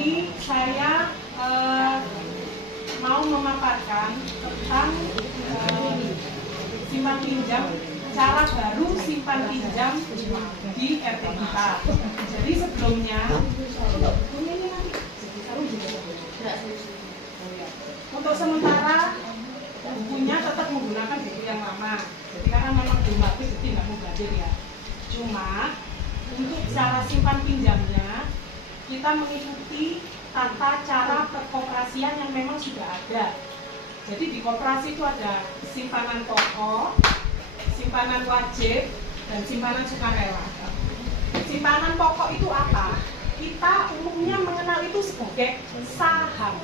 ini saya mau memaparkan tentang simpan pinjam, cara baru simpan pinjam di RT kita. Jadi sebelumnya, untuk sementara bukunya tetap menggunakan buku yang lama. Jadi karena memang belum habis, jadi nggak mau belajar ya. Cuma untuk cara simpan pinjamnya, kita mengikuti tata cara perkoperasian yang memang sudah ada. Jadi di koperasi itu ada simpanan pokok, simpanan wajib, dan simpanan sukarela. Simpanan pokok itu apa? Kita umumnya mengenal itu sebagai saham.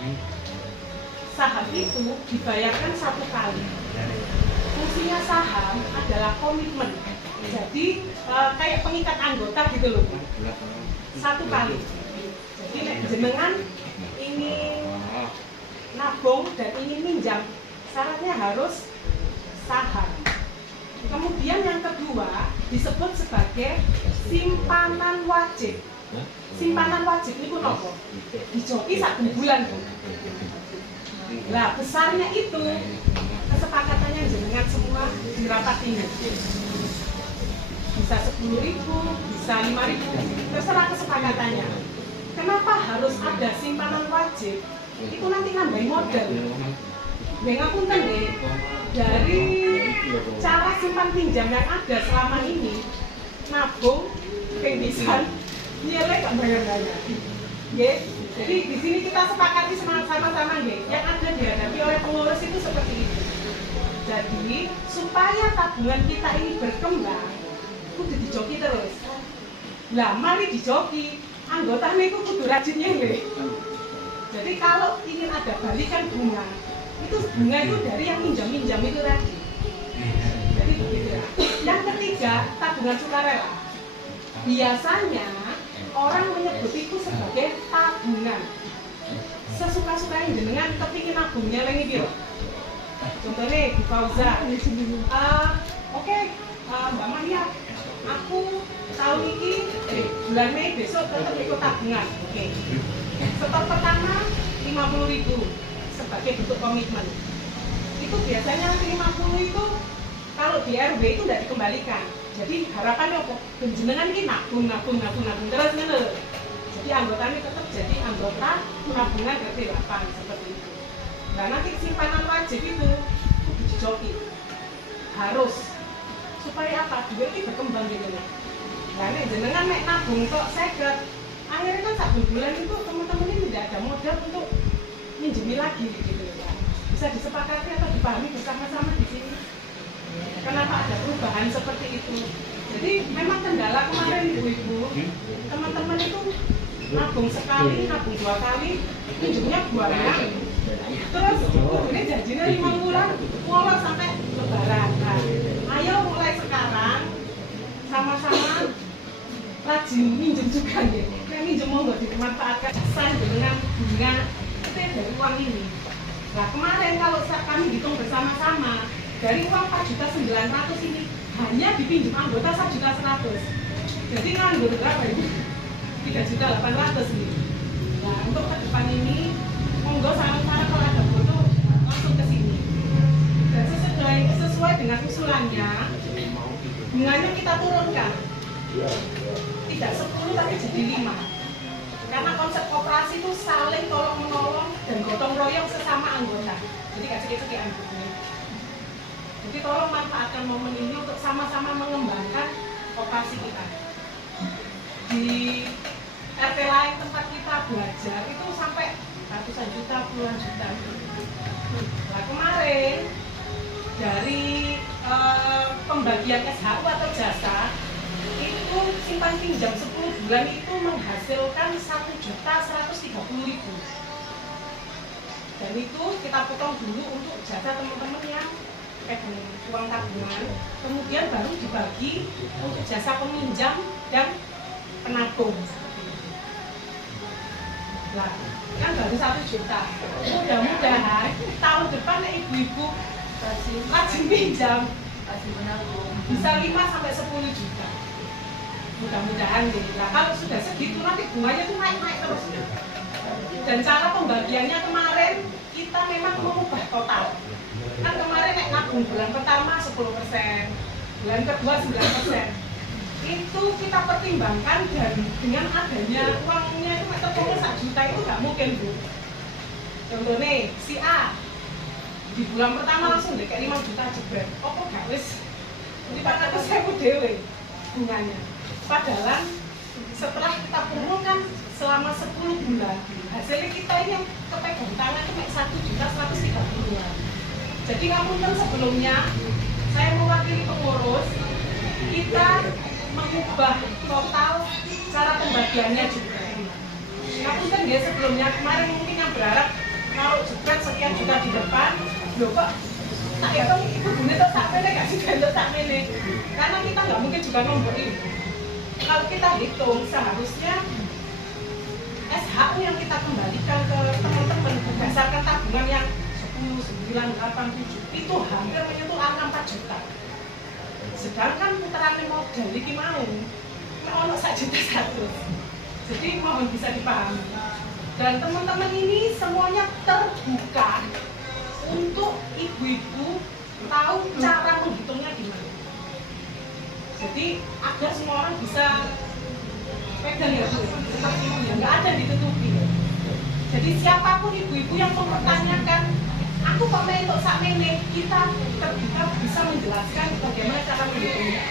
Saham itu dibayarkan satu kali. Fungsinya saham adalah komitmen. Jadi kayak pengikat anggota gitu loh, satu kali. Jadi jenengan ingin nabung dan ingin minjam, syaratnya harus saham. Kemudian yang kedua disebut sebagai simpanan wajib. Simpanan wajib ini pun apa? Dijoki sak bulan. Nah, besarnya itu kesepakatannya jenengan semua dirapat ini. Bisa 10.000, bisa 5.000, terserah kesepakatannya. Kenapa harus ada simpanan wajib? Itu nanti nambahin modal. Ngapunten deh, dari cara simpan pinjam yang ada selama ini, nabung, pengbisan, nilai gak bayar-bayar. Jadi di sini kita sepakati sama-sama yang ada dihadapi oleh pengurus itu seperti itu. Jadi supaya tabungan kita ini berkembang, kudu dijoki terus. Lah, mari dijoki. Anggotanya itu kudu rajinnya nggih. Jadi kalau ingin ada balikan bunga, itu bunga itu dari yang minjam itu tadi. Jadi begitu ya. Yang ketiga, tabungan sukarela. Biasanya orang menyebut itu sebagai tabungan. Sesuka-sukanya jenengan kepingin nabungnya lagi piro. Contohnya di Fauza. Oke, Mbak Maria, aku tahun ini bulan Mei besok tetap ikut tabungan. Oke. Setor pertama 50.000 sebagai bentuk komitmen. Itu biasanya 50 itu kalau di RW itu tidak dikembalikan. Jadi harapannya apa? Jenengan ini nabung terus ngene. Jadi anggotanya tetap jadi anggota tabungan RT 8 seperti itu. Nah, nanti simpanan wajib itu kudu dijoki. Harus supaya apa? Duit ini berkembang gitu loh. Nah, nek jenengan nek nabung kok seket, akhirnya kan satu bulan itu teman-teman ini tidak ada modal untuk minjemi lagi gitu ya. Bisa disepakati atau dipahami bersama-sama di sini. Kenapa ada perubahan seperti itu? Jadi memang kendala kemarin ibu-ibu, teman-teman itu nabung sekali, nabung 2 kali, minjemnya banyak. Terus ini janjinya 5 bulan, molor sampai lebaran. Nah, ayo mulai sekarang sama-sama rajin minjem juga nih. Nah, minjem mau nggak dimanfaatkan jasa dengan bunga itu dari uang ini. Nah, kemarin kalau kami hitung bersama-sama dari uang 4.900.000 ini hanya dipinjam anggota 1.100.000. Jadi nganggur berapa ibu? 3.800.000 ini. Nah, untuk ke depan ini monggo saran-saran kalau ada foto langsung ke sini. Dan sesuai dengan usulannya, bunganya kita turunkan. Tidak 10 tapi jadi 5. Karena konsep koperasi itu saling tolong menolong dan gotong royong sesama anggota. Jadi gak sedikit anggotanya. Jadi tolong manfaatkan momen ini untuk sama-sama mengembangkan koperasi kita. Di RT lain tempat kita belajar itu sampai ratusan juta, puluhan juta. Nah, kemarin dari pembagian SHU atau jasa itu simpan pinjam 10 bulan itu menghasilkan 1.130.000. Dan itu kita potong dulu untuk jasa teman-teman yang uang tabungan, kemudian baru dibagi untuk jasa peminjam dan penabung. Nah, kan baru 1 juta. Mudah-mudahan tahun depan ibu-ibu rajin pinjam bisa 5 sampai 10 juta. Mudah-mudahan deh. Nah, kalau sudah segitu nanti bunganya tuh naik-naik terus. Dan cara pembagiannya kemarin kita memang mengubah total. Kan kemarin nabung bulan pertama 10%, bulan kedua 9%. Itu kita pertimbangkan dan dengan adanya uangnya itu terkumpul 1 juta itu nggak mungkin, Bu. Contohnya si A di bulan pertama langsung deh kayak 5 juta jebret. Kok gak wis 400.000 dewe bunganya. Padahal setelah kita kumpulkan selama 10 bulan, hasilnya kita ini yang kepegang tangan itu 1.130.000. Jadi ngapunten sebelumnya saya mewakili pengurus, kita mengubah total cara pembagiannya juga. Ngapunten dia sebelumnya kemarin mungkin yang berharap naruh jebret sekian juta di depan, loh kok tak hitung ibu bune tuh tak mene kasih gandot tak mene, karena kita nggak mungkin juga nomborin. Kalau kita hitung seharusnya SHU yang kita kembalikan ke teman-teman berdasarkan tabungan yang 10, 9, 8, 7 itu hampir menyentuh angka 4 juta. Sedangkan putaran modal ini mau ono 1,1 juta. Jadi mohon bisa dipahami. Dan teman-teman ini semuanya terbuka untuk ibu-ibu tahu cara menghitungnya gimana. Jadi agar semua orang bisa pegang ya Bu, seperti itu ya, nggak ada ditutupi. Jadi siapapun ibu-ibu yang mempertanyakan, aku kok melok sak mene, kita terbuka bisa menjelaskan bagaimana cara menghitungnya.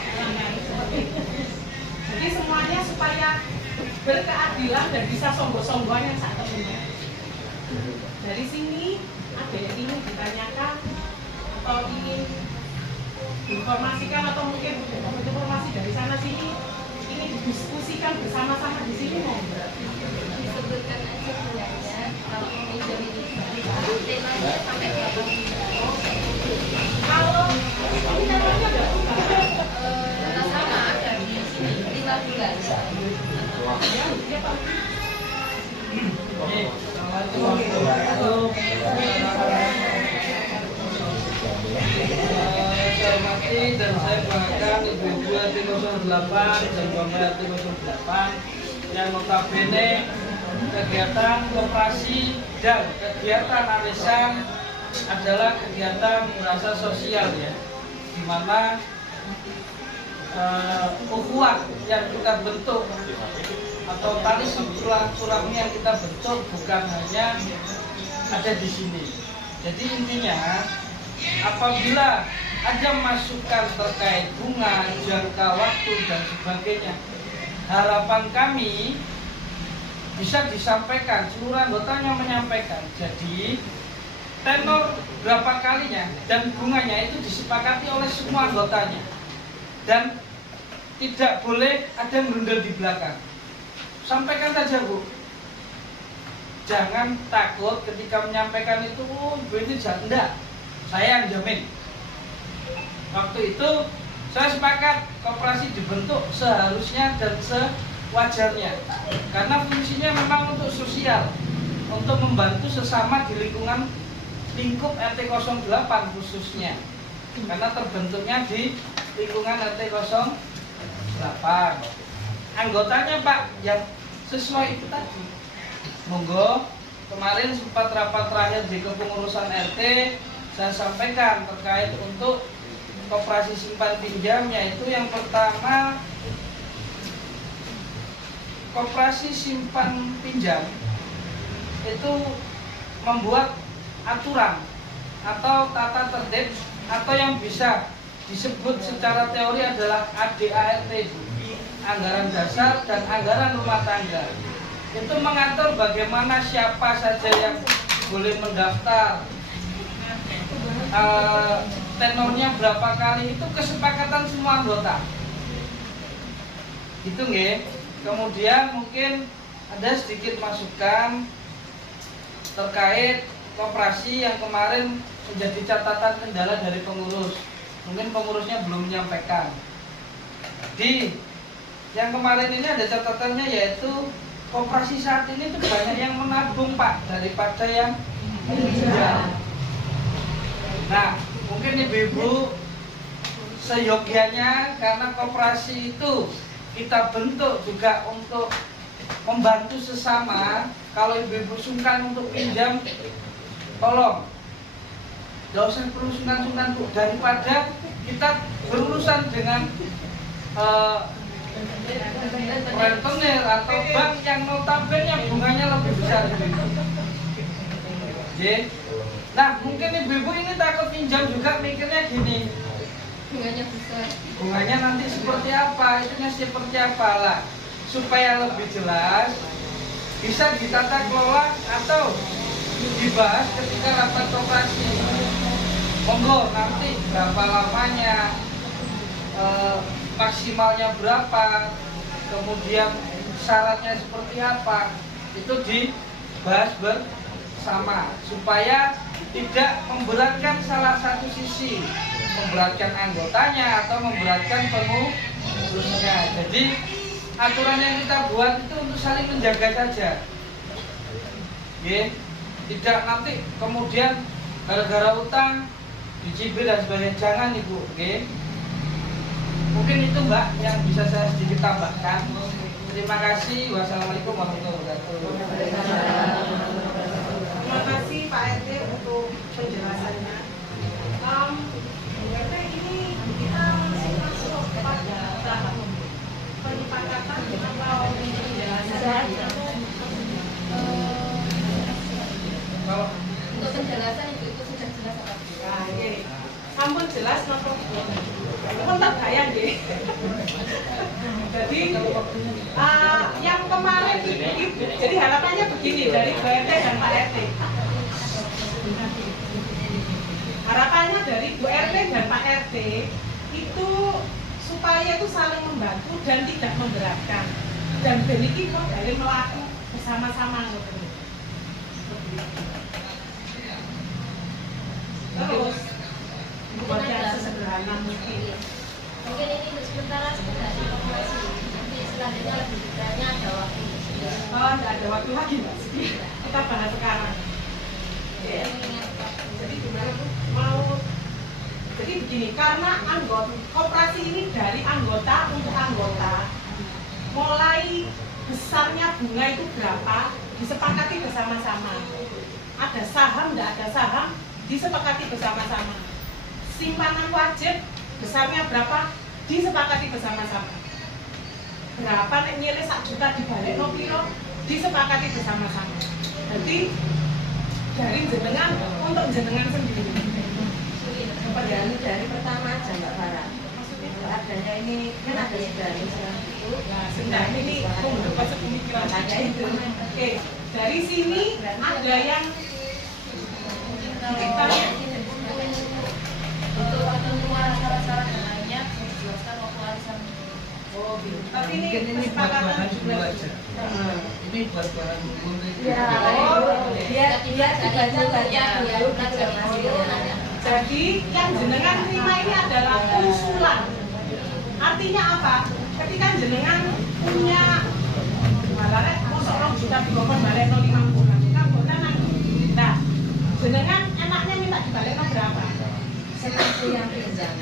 Jadi semuanya supaya berkeadilan dan bisa songgo-songgoan yang saat ini. Dari sini ada yang ingin ditanyakan atau ingin diinformasikan atau mungkin informasi dari sana sini ingin didiskusikan bersama-sama di sini mau disebutkan aja bulannya kalau meminjam ini temanya sampai berapa kalau ini temanya ada sama ada di sini 5 bulan. Saya hormati dan saya banggakan Ibu-ibu RT 08 dan Bapak RT 08 yang notabene kegiatan koperasi dan kegiatan arisan adalah kegiatan merasa sosial ya, di mana ukhuwah yang kita bentuk atau tali silaturahmi yang kita bentuk bukan hanya ada di sini. Jadi intinya apabila ada masukan terkait bunga, jangka waktu dan sebagainya, harapan kami bisa disampaikan, seluruh anggotanya menyampaikan. Jadi tenor berapa kalinya dan bunganya itu disepakati oleh semua anggotanya dan tidak boleh ada yang berundel di belakang. Sampaikan saja Bu, jangan takut ketika menyampaikan itu, Bu ini enggak, saya yang jamin. Waktu itu saya sepakat koperasi dibentuk seharusnya dan sewajarnya, karena fungsinya memang untuk sosial, untuk membantu sesama di lingkungan lingkup RT 08 khususnya, karena terbentuknya di lingkungan RT 08. Anggotanya Pak yang sesuai itu tadi, monggo. Kemarin sempat rapat terakhir di kepengurusan RT, saya sampaikan terkait untuk koperasi simpan pinjam, yaitu yang pertama koperasi simpan pinjam itu membuat aturan atau tata tertib atau yang bisa disebut secara teori adalah ADART, anggaran dasar dan anggaran rumah tangga. Itu mengatur bagaimana siapa saja yang boleh mendaftar, tenornya berapa kali, itu kesepakatan semua anggota. Itu nggih. Kemudian mungkin ada sedikit masukan terkait koperasi yang kemarin menjadi catatan kendala dari pengurus. Mungkin pengurusnya belum menyampaikan. Di yang kemarin ini ada catatannya, yaitu koperasi saat ini tuh banyak yang menabung Pak daripada yang pinjam. Nah, mungkin ibu-ibu seyogyanya, karena koperasi itu kita bentuk juga untuk membantu sesama. Kalau ibu-ibu sungkan untuk pinjam, tolong gak usah perlu sungkan-sungkan Bu, daripada kita berurusan dengan rentenir atau bank yang notabene bunganya lebih besar. Oke. Nah, mungkin ibu-ibu ini takut pinjam juga, mikirnya gini, Bunganya besar. bunganya nanti seperti apa, itunya seperti apa lah. Supaya lebih jelas, bisa ditata kelola atau dibahas ketika rapat koperasi. Monggo nanti berapa lamanya, maksimalnya berapa, kemudian syaratnya seperti apa, itu dibahas bersama supaya tidak memberatkan salah satu sisi, memberatkan anggotanya atau memberatkan pengurusnya. Jadi aturan yang kita buat itu untuk saling menjaga saja. Oke. Tidak nanti kemudian gara-gara utang dicibir dan sebagainya, jangan Ibu. Oke. Mungkin itu Mbak yang bisa saya sedikit tambahkan. Terima kasih. Wassalamualaikum warahmatullahi wabarakatuh. Terima kasih Pak RT untuk penjelasannya. Bu RT, ini kita masuk pada tahap penyepakatan atau penjelasan? Kalau Untuk penjelasan itu sudah jelas apa? Nah, oke. Sampun jelas nopo. Pun tak bayang nggih. Jadi yang kemarin itu, jadi harapannya begini dari Bu RT dan Pak RT. Harapannya dari Bu RT dan Pak RT itu supaya itu saling membantu dan tidak memberatkan. Dan beniki kok dari melaku bersama-sama ngoten. Terus buat yang sesederhana mungkin. Mungkin ini untuk sementara sekedar informasi. Nanti selanjutnya lebih detailnya ada waktu. Oh, tidak ada waktu lagi Mas. Kita bahas sekarang. Ya. Jadi gimana Bu? Jadi begini, karena anggota koperasi ini dari anggota untuk anggota, mulai besarnya bunga itu berapa disepakati bersama-sama. Ada saham, tidak ada saham, disepakati bersama-sama. Simpanan wajib besarnya berapa disepakati bersama-sama. Berapa nek nyilih 1 juta dibalik no piro disepakati bersama-sama. Jadi dari jenengan untuk jenengan sendiri. Perjalanan dari pertama aja Mbak Farah. Maksudnya Adanya ini kan ada sedang nah, sedang ini dapat sepemikiran aja itu. Oke, dari sini ada yang kita Untuk ketentuan syarat-syarat dan lainnya saya jelaskan waktu arisan. oh gitu. Tapi ini mungkin ini buat kesepakatan bahan dulu juga. aja. Ini buat bahan dulu. ya, dia dibaca-baca dulu gitu Mas. Jadi yang jenengan terima ini adalah usulan. Artinya apa? Ketika jenengan punya malah mosok 2 juta dibokon balik 0,50. Kan boten nang. Nah, jenengan enaknya minta dibalik berapa? Seperti yang pinjam.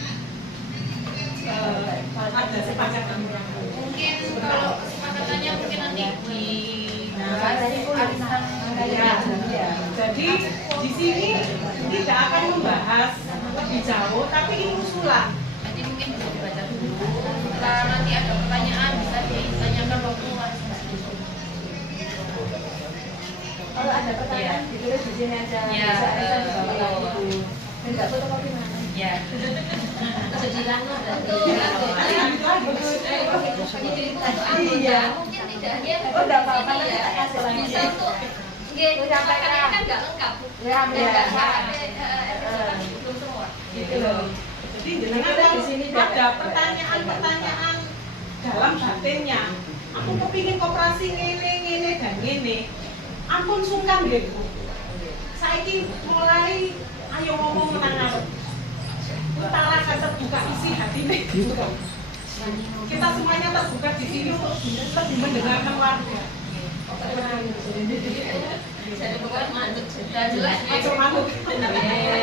Ada sepakatan. Mungkin kalau kesepakatannya mungkin nanti di arisan Ya. Jadi di sini tidak akan membahas lebih jauh, tapi ini usulan. nanti mungkin bisa dibaca dulu. Setelah nanti ada pertanyaan bisa ditanyakan waktu arisan. Kalau ada pertanyaan ditulis di sini aja. Ya, Bisa arisan di bawah betul. lagi. Enggak fotokopi mana? Ya. Kejujuran lo berarti. Iya. Mungkin tidak hanya Oh, enggak apa-apa, di sini nanti ya. tak kasih lagi. Bisa untuk makannya kan nggak lengkap. Ya, Nggak ya. sampai belum semua. Gitu loh. Jadi jenengan yang ada pertanyaan-pertanyaan dalam batinnya. Aku kepingin koperasi ngene dan ngene. Ampun sungkan deh Bu. Saiki mulai ayo ngomong nang ngarep. Utarakan terbuka isi hati gitu. Kita semuanya terbuka di sini untuk lebih mendengarkan warga. Jadi bukan manut. Sudah jelas ya. Masuk manut.